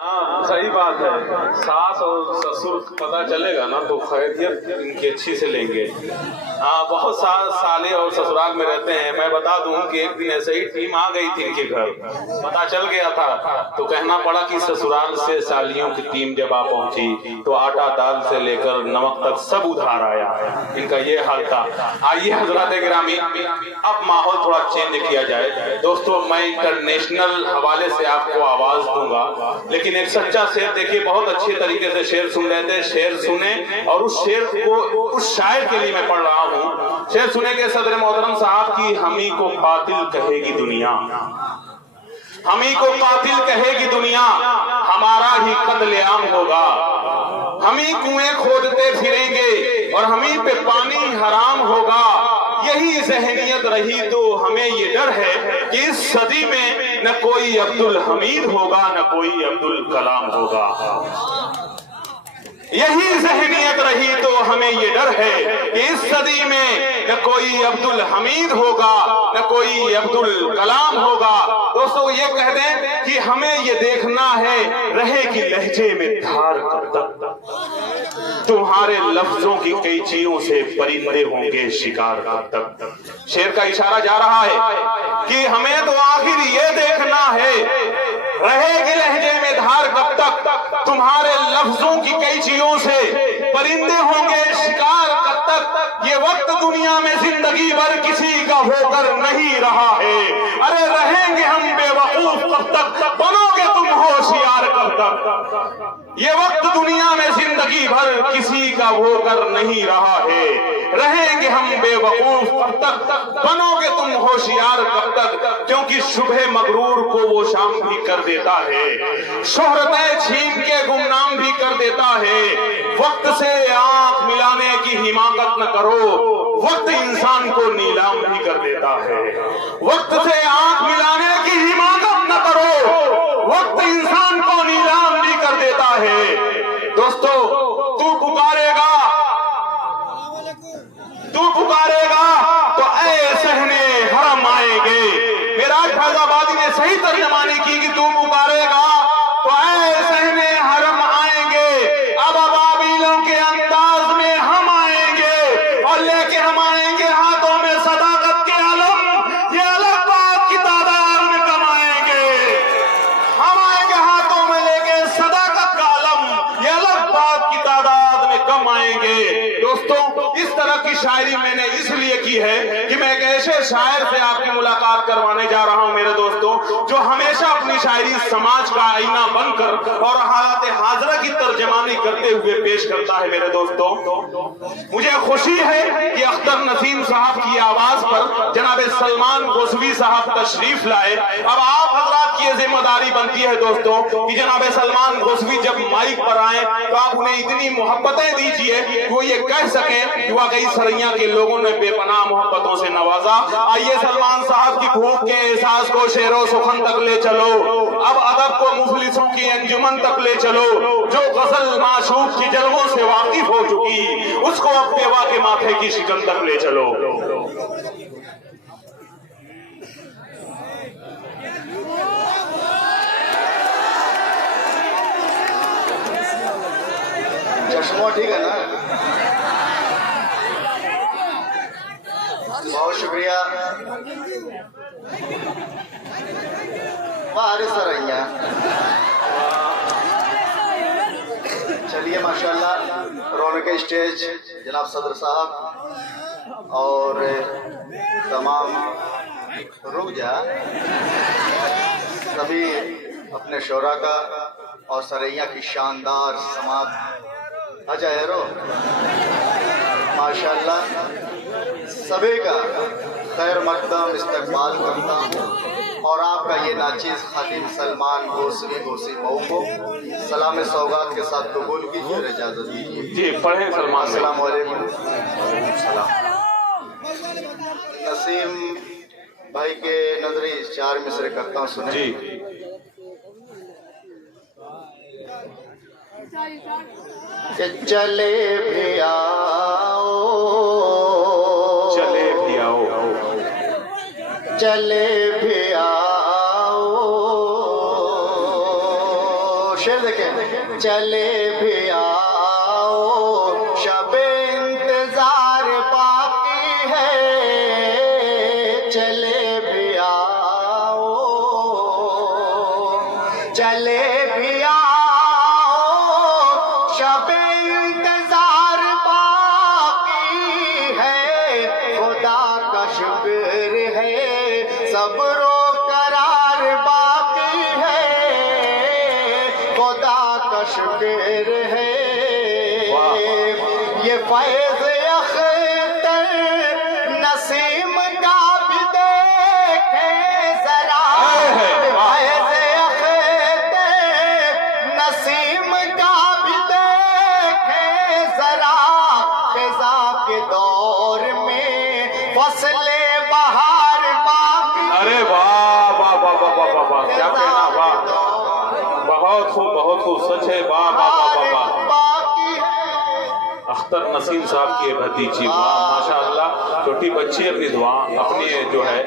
हाँ सही बात है। सास और ससुर पता चलेगा ना तो खैरियत इनकी अच्छी से लेंगे। हाँ बहुत साले और ससुराल में रहते हैं। मैं बता दूं कि एक दिन ऐसे ही टीम आ गई थी इनके घर, पता चल गया था तो कहना पड़ा कि ससुराल से सालियों की टीम जब आ पहुंची तो आटा दाल से लेकर नमक तक सब उधार आया। इनका ये हाल था। आइए हजरात गिरामी, अब माहौल थोड़ा चेंज किया जाए। दोस्तों मैं इंटरनेशनल हवाले से आपको आवाज दूंगा, लेकिन एक सच्चा शेर देखिए, बहुत अच्छे तरीके से शेर सुन रहे थे। शेर सुने और उस शेर को उस शायर के लिए मैं पढ़ रहा हूँ। शेर सुने के सदर मोहतरम साहब की, हमी को कातिल कहेगी दुनिया, हमी को कातिल कहेगी दुनिया, हमारा ही कत्लेआम होगा। हमी कुएं खोदते फिरेंगे और हमी पे पानी हराम होगा। यही ज़हनियत रही तो हमें ये डर है कि इस सदी में न कोई अब्दुल हमीद होगा न कोई अब्दुल कलाम होगा। यही ज़हनियत रही तो हमें ये डर है कि इस सदी में न कोई अब्दुल हमीद होगा न कोई अब्दुल कलाम होगा। दोस्तों ये कह दें कि हमें ये देखना है रहेगी लहजे में धार कब तक, तुम्हारे लफ्जों की कैंचियों से परिंदे होंगे शिकार कब तक। शेर का इशारा जा रहा है कि हमें तो आखिर ये देखना है रहेगी लहजे में धार कब तक, तुम्हारे लफ्जों की कैंचियों से परिंदे होंगे शिकार कब तक। ये वक्त दुनिया में जिंदगी भर किसी का होकर नहीं रहा है। अरे रहेंगे हम बेवकूफ कब तक, बनोगे तुम होशियार कब तक। ये वक्त दुनिया में जिंदगी भर किसी का होकर नहीं रहा है। रहेंगे हम बेवकूफ कब तक, बनोगे तुम होशियार कब तक। क्योंकि सुबह मगरूर को वो शाम भी कर देता है, शोहरतें छीन के गुमनाम भी कर देता है। वक्त से आंख मिलाने की हिमाकत न करो, वक्त इंसान को नीलाम भी कर देता है। वक्त से आंख मिलाने की हिमाकत न करो, वक्त इंसान को नीलाम भी कर देता है। दोस्तों तू पुकारेगा तो ऐ सहने हरम आएंगे। मेराज फैजाबादी ने सही तर्जमानी की कि तू पुकारेगा तो ऐ सहने हरम आएंगे। अब अबाबिलों के अंदाज में हम आएंगे और लेके हम आएंगे हाथों में सदाकत के आलम। ये अलग बात की तादाद में कम आएंगे, हम आएंगे हाथों में लेके सदाकत का आलम। ये अलग बात की तादाद में कम आएंगे। दोस्तों इस तरह की शायरी मैंने इसलिए की है कि मैं एक ऐसे शायर से आपकी मुलाकात करवाने जा रहा हूं मेरे दोस्तों, जो हमेशा अपनी शायरी समाज का आईना बनकर और हालात हाजरा की तर्जमानी करते हुए पेश करता है। मेरे दोस्तों मुझे खुशी है कि अख्तर नसीम साहब की आवाज पर जनाब सलमान गोस्वी साहब तशरीफ लाए। अब आप हजरात की जिम्मेदारी बनती है दोस्तों कि जनाब सलमान गोस्वी जब माइक पर आए तो आप उन्हें इतनी मोहब्बतें दीजिए कि वो ये कह सके कि वाकई सरैया के लोगों ने बेपनाह मोहब्बतों से नवाजा। आइए सलमान साहब की भूख के एहसास को शेरो सुखन तक ले चलो, अब अदब को मुफलिसों की अंजुमन तक ले चलो। जो गजल माशूक की जलवों से वाकिफ हो चुकी, उसको अब बेवा के माथे की शिकन तक ले चलो। चश्मा ठीक है ना? बहुत शुक्रिया। बाहर सरैया चलिए माशाल्लाह रौनक स्टेज जनाब सदर साहब और तमाम रुक जा सभी अपने शोरा का और सरैया की शानदार समात अजहरो माशाल्लाह सभी का खैर मकदम इस्तकबाल करता हूँ और आपका ये नाचीज़ खातिम सलमान गोस्वी मऊ को सलाम सौगात के साथ कबूल कीजिए और इजाज़त दीजिए। जी पढ़ें सलमान। अस्सलाम वालेकुम। नसीम भाई के नजरी 4 मिसरे करता हूँ, सुने जी। चले भी आओ, चले भी आओ, चले भी आओ शेर देखें, चले भी आओ शबे इंतजार बाकी है, चले भी आओ, चले भी आओ शबे इंतजार बाकी है, खुदा का शुक्र है सब्रो करार बाकी है, खुदा का शुक्र है। ये फैज़ अख्तर नसीम का भी देखे जरा, फैज़ अख्तर नसीम का भी देखे जरा, ख़ज़ा के दौर में फसले बहार बाकी। अरे वाह वाह वाह वाह वाह वाह वाह, क्या कहना, वाह, बहुत खूब सच है, वाह वाह वाह वाह वाह। अख्तर नसीम साहब की भतीजी, वाह माशाअल्लाह, छोटी बच्ची अपनी दुआ अपनी जो है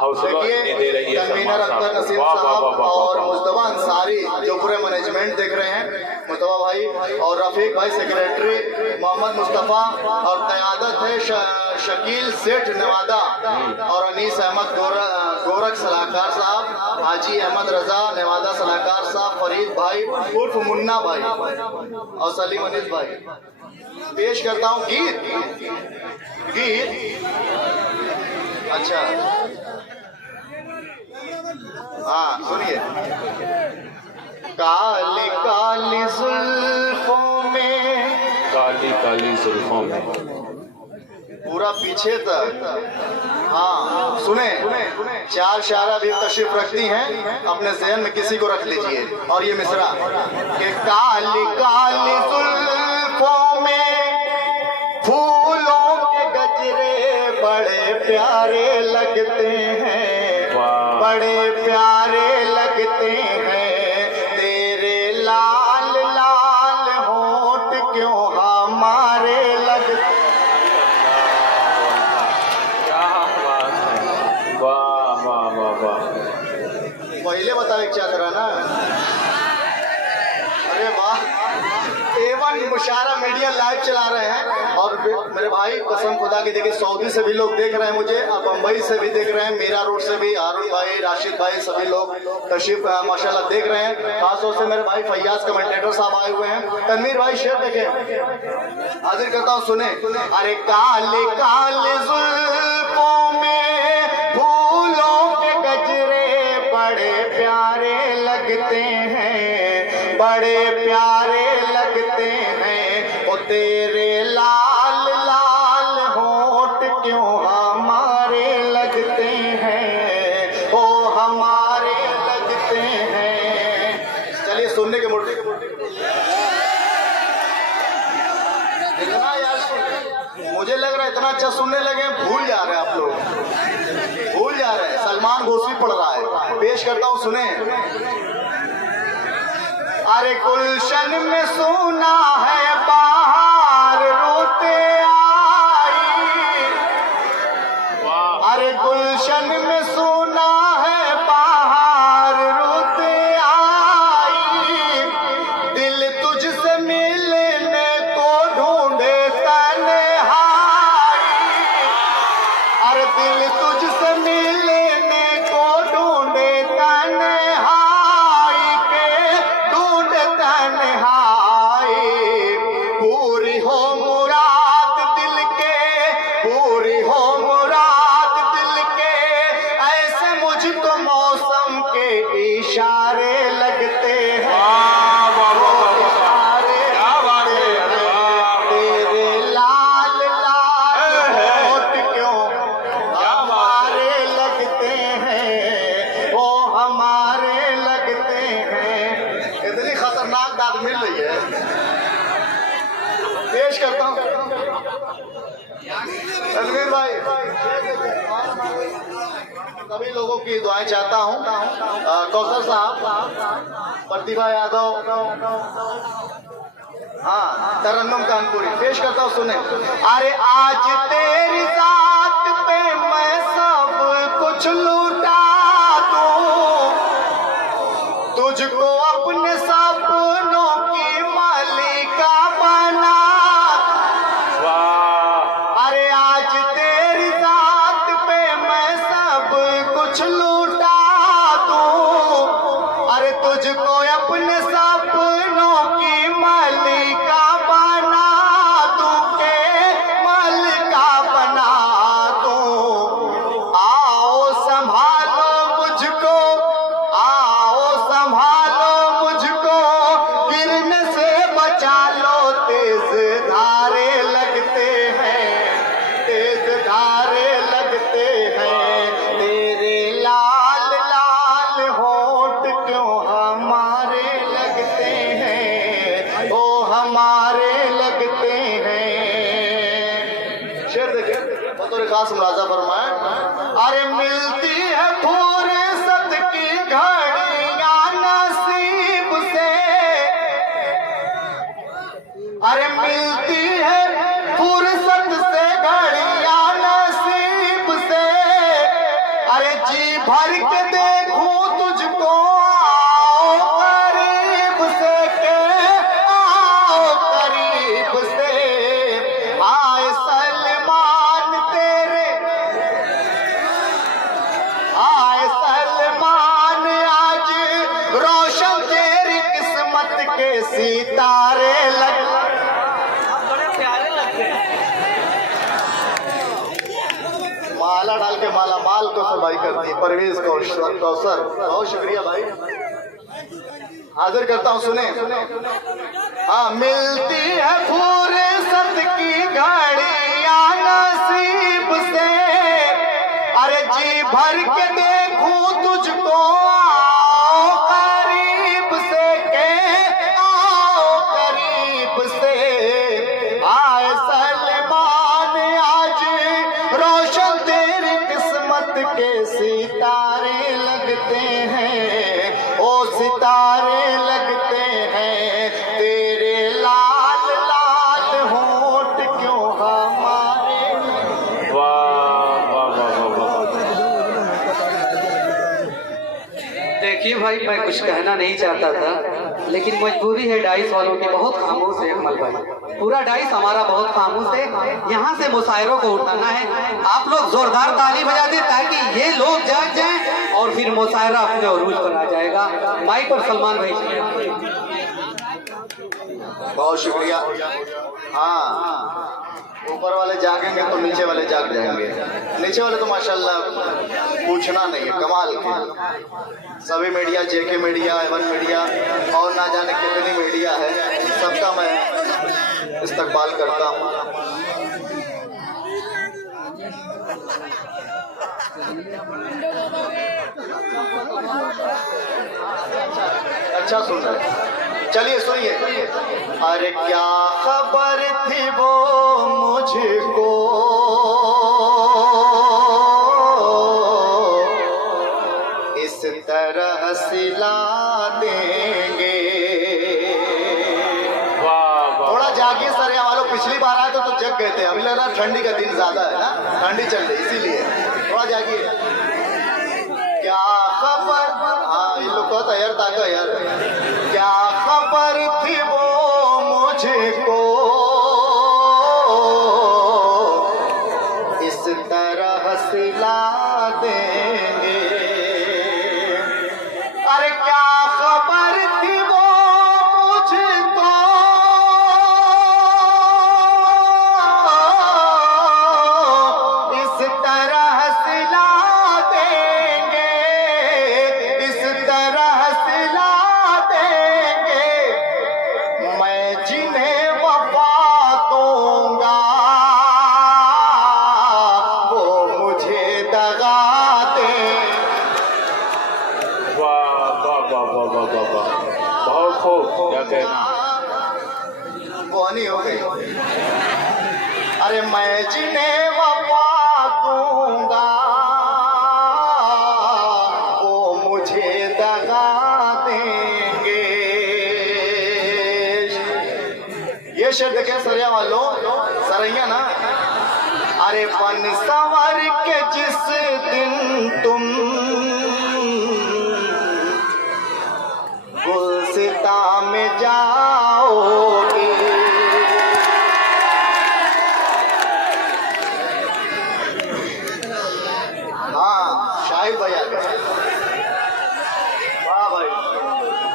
हौसला दे रही है। कन्वीनर अख्तर नसीम साहब और मुस्तफा अंसारी जो पूरे मैनेजमेंट देख रहे हैं, मुस्तफा भाई और रफीक भाई सेक्रेटरी, मोहम्मद मुस्तफा और क़यादत है शकील सेठ नवादा और अनीस अहमद गोरख सलाहकार साहब, हाजी अहमद रजा नवादा सलाहकार साहब, फरीद भाई उर्फ मुन्ना भाई और सलीम अनीस भाई। पेश करता हूँ गीत। गीत अच्छा, हाँ सुनिए। काली काली जुल्फों में, काली काली जुल्फों में, पूरा पीछे तक। हाँ सुने, चार शायरा भी तशरीफ रखती हैं, अपने ज़हन में किसी को रख लीजिए। और ये मिसरा कि काली काली जुल्फों में फूलों के गजरे बड़े प्यारे लगते हैं, बड़े प्यारे लगते हैं, तेरे लाल लाल होंठ क्यों हमारे लगते। पहले बताओ क्या करा ना। अरे वाह, एवन मुशारा मीडिया लाइव चला रहे हैं। और मेरे भाई कसम खुदा की देखिए, सऊदी से भी लोग देख रहे हैं मुझे, अब बम्बई से भी देख रहे हैं, मीरा रोड से भी हारून भाई, राशिद भाई, सभी लोग तशरीफ माशाल्लाह देख रहे हैं। खासतौर से मेरे भाई फैयाज कमेंटेटर साहब आए हुए हैं। तनवीर भाई शेर देखें, हाजिर करता हूँ, सुने। अरे काले काले जुल्फों में फूलों के गजरे बड़े प्यारे लगते हैं, बड़े प्यारे लगते हैं, वो तेरे लाल लाल होंठ क्यों हमारे लगते हैं, ओ हमारे लगते हैं। चलिए सुनने के मुद्दे इतना यार मुझे लग रहा है इतना अच्छा सुनने लगे, भूल जा रहे हैं आप लोग, भूल जा रहे हैं। सलमान घोषवी पढ़ रहा है, पेश करता हूँ, सुने। अरे गुलशन में सोना है बाहर रोते आई, अरे गुलशन में सोना है बाहर रोते आई, दिल तुझसे मिलने को ढूंढे तन्हाई, अरे दिल तुझसे मिलने को ढूंढे तन्हाई के ढूंढे तन्हाई, पूरी हो मुराद दिल के, पूरी हो मुराद दिल के, ऐसे मुझको मौसम के इशारे लगते हैं, तेरे लाल लाल होंठ क्यों हमारे लगते हैं, वो हमारे लगते हैं। इतनी खतरनाक बात मिल रही है, पेश करता हूँ तनवीर भाई। सभी लोगों की दुआएं चाहता हूँ। कौसर साहब, प्रतिभा यादव, हाँ तरन्नुम कानपुरी, पेश करता हूँ, सुने। अरे आज तेरी जात पे मैं सब कुछ लूटा दूं, तुझको अपने सब अपने सपनों की मलिका बना दूं के मलिका बना दूं। आओ संभालो मुझको, आओ संभालो मुझको, गिरने से बचा लो। तेज धारे लगते हैं, तेज धारे लगते हैं, तेरे लाल लाल होठ क्यों हमारे लगते हैं, ओ हमारे लगते हैं। शेर देखिए, बतौर खास मुलाजा फरमाए। अरे मिलती है फुर्सत की घड़ियां नसीब से, अरे मिलती है फुर्सत से घड़ियां नसीब से। अरे जी भर के देखूं तुझको, आओ करीब से के आओ करीब से। आए सलमान तेरे, आए सलमान आज रोशन तेरी किस्मत के सितारे लग। माला डाल के माला माल को सफाई करती है परवेज कौसर। बहुत शुक्रिया भाई, हाजिर करता हूँ, सुने। हाँ, मिलती है फुर्सत की घड़ियां नसीब से। अरे जी भर के देखूं तुझको, आओ करीब से के आओ करीब से। आए सलमान आज रोशन तेरी किस्मत के सितारे लगते हैं, ओ सितारे लगते हैं, तेरे लाल लाल होठ क्यों हमारे। देखिए भाई, मैं कुछ कहना नहीं चाहता था, लेकिन मजबूरी है डाइस वालों की। बहुत खामोश है अकमल भाई, पूरा डाइस हमारा बहुत खामोश है। यहाँ से मुशायरों को उठाना है, आप लोग जोरदार ताली बजा दें ताकि ये लोग जाग जाएं और फिर मुशायरा अपने उरूज पर आ जाएगा। माइक पर सलमान भाई। बहुत शुक्रिया। हाँ, ऊपर वाले जागेंगे तो नीचे वाले जाग जाएंगे। नीचे वाले तो माशाल्लाह पूछना नहीं है, कमाल के। सभी मीडिया, जेके मीडिया, एवन मीडिया और ना जाने कितनी मीडिया है, सबका मैं इस्तकबाल करता हूँ। अच्छा सुन रहे, चलिए सुनिए। अरे क्या खबर थी वो मुझको, इस तरह सिला देंगे। थोड़ा जागिए सर वालों, पिछली बार आए तो जग गए थे, अभी लग रहा ठंडी का दिन ज्यादा है ना, ठंडी चल रही इसीलिए थोड़ा जागिए। क्या खबर, हाँ ये लोग कहता यार ताका यार। क्या खबर थी वो मुझको, इस तरह सिला देंगे। अरे क्या खबर थी वो मुझको, इस तरह सिला देंगे, इस तरह सिला देंगे। मैं जिन्हें वफा दूंगा वो मुझे दगा दें। बहुत खूब, क्या कहना। कौनी हो गई। अरे मैं जिन्हें वफा दूंगा वो मुझे दगा देंगे। ये शेर देखे सरिया वालों, सरैया ना। अरे बन संवर के जिस दिन तुम गुलसिता में जाओगे, हाँ शाहिद भाई आ गए। वाह भाई,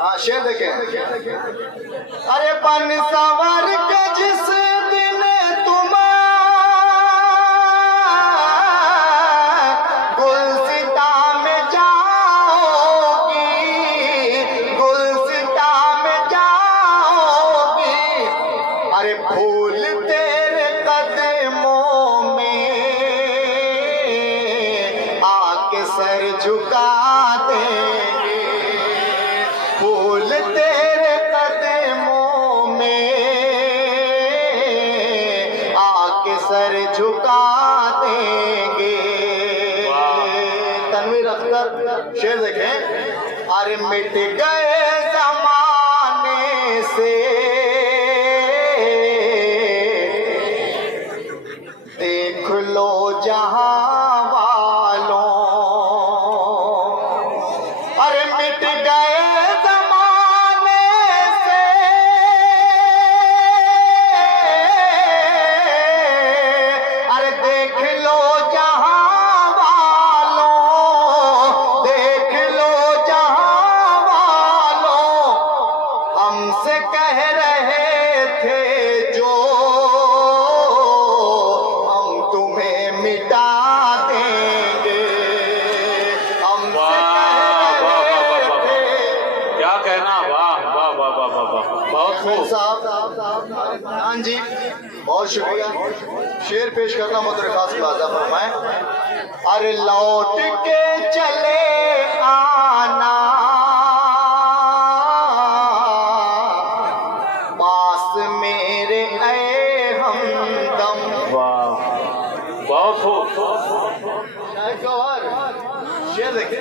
हाँ शेर देखें। अरे बन सवर के जिस दिन तुम गुलसिता में जाओगी, गुलसिता में जाओगी, अरे फूल तेरे कदमों में आके सर झुका देंगे, फूल तेरे कदमों में आके सर झुका देंगे। तनवीर अख्तर शेर देखें। अरे मिट गए जमाने से देख लो जहां वालों, अरे मिट गए जमाने से, अरे देख लो जहां वालों, देख लो जहां वालों, हमसे कह रहे थे जो हम तुम्हें मिटा देंगे, हमसे कह रहे थे। क्या कहना, वाह वाह वाह वाह वाह वाह, बहुत खूब। साहब हाँ जी, बहुत शुक्रिया। शेर पेश करना मुझे खास वादा फरमाए। अरे लौट के चले आना पास मेरे ऐ हमदम। वाह, बहुत खूब। शेर देखिए।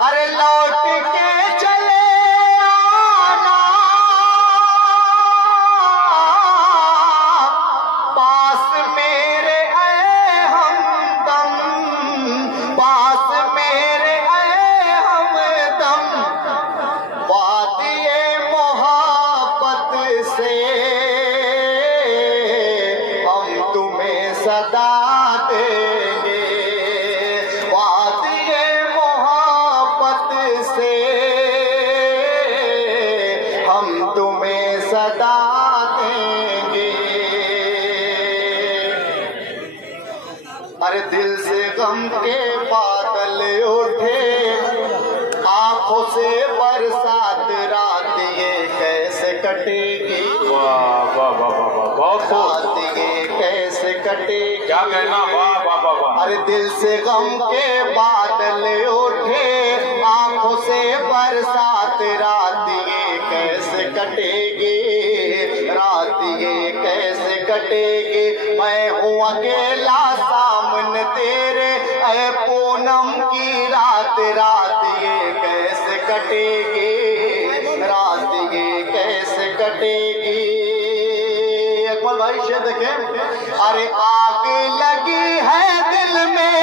अरे लौट के चले आना पास मेरे ऐ हमदम, पास मेरे ऐ हमदम, वादिए मोहब्बत से हम तुम्हें सदा देंगे, वादिए मोहब्बत से हम तुम्हें सदा देंगे। अरे दिल से गम के बादल उठे, आंखों से बरसात रात ये कैसे कटेगी, वाह वाह वाह वाह वाह, बहुत खूब। रात ये कैसे कटेगी। क्या कहना, वाह वाह वाह वाह। अरे दिल से गम के बादल उठे, आंखों से बरसात रात ये कैसे कटेगी, रात ये कैसे कटेगी। मैं हूँ अकेला सामने तेरे ऐ पूनम की रात, रात ये कैसे कटेगी, रात ये कैसे कटेगी। अकमल भाई शेर देखें। अरे आग लगी है दिल में,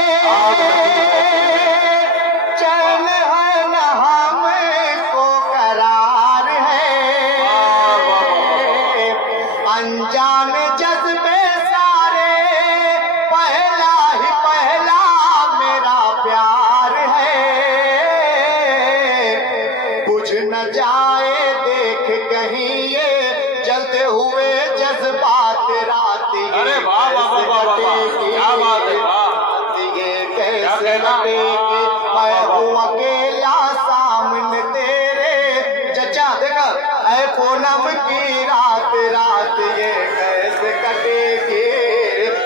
चैन है न हमको करार है, अनजान जज्बे सारे पहला ही पहला मेरा प्यार है, बुझ न जाए देख कहीं ये जलते हुए जज्बात रात ये अरे वाह वाह वाह वाह वाह, कटेगी, क्या बात है, वाह। रात ये कैसे कहना? कटेगी। मैं हूँ अकेला सामने तेरे, चचा देखा ऐ पूनम की रात, रात ये कैसे कटेगी,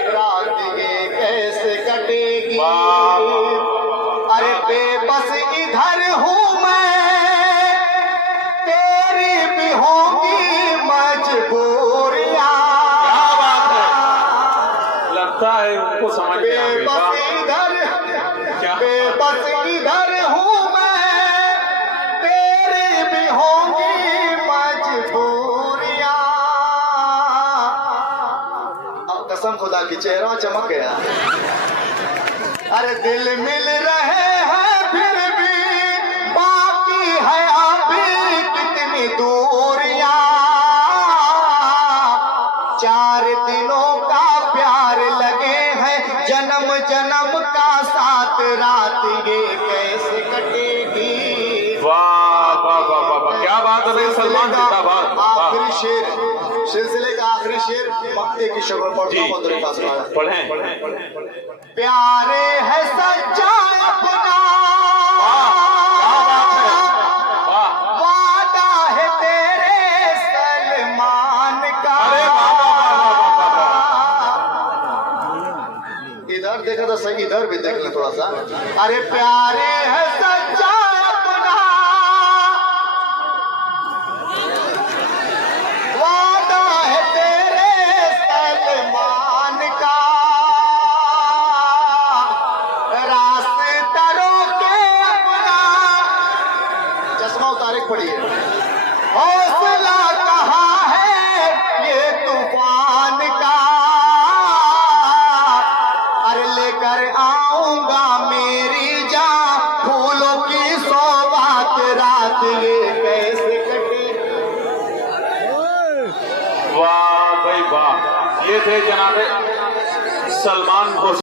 रात ये कैसे कटेगी। अरे बेबस इधर हूँ मैं, तेरी भी होगी मजबूरियाँ। क्या बात है, लगता है उनको समझ में आ गई। बेबस वाह, इधर, क्या बेबस इधर हूँ मैं, तेरी भी होंगी मजबूरियाँ। अब कसम खुदा की चेहरा चमक गया। अरे दिल मिल रहे हैं फिर भी बाकी है अभी कितनी दूरियाँ, 4 दिनों का प्यार लगे हैं, जन्म जन्म का साथ रात ये कैसे कटेगी। वाह वाह वाह वाह वाह, क्या बात है सलमान जिंदाबाद। आखिरी शेर, सिलसिले का आखिरी शेर मक्ते की शक्ल पढ़ता हूं तरीका सुनाया। पढ़ें। प्यारे है सच्चा अपना, वादा है तेरे सलमान का। इधर देखा तो सही, इधर भी देख ले थोड़ा सा। अरे प्यारे है सच्चा अपना, वादा है तेरे सलमान का। रास्ता रोके अपना, चश्मा उतारे पड़िए। हौसला कहाँ है ये तूफान का, अरे लेकर आऊंगा मेरी जान फूलों की सौगात। रात ये कैसे कटे। वाह भाई वाह, ये थे जनाब सलमान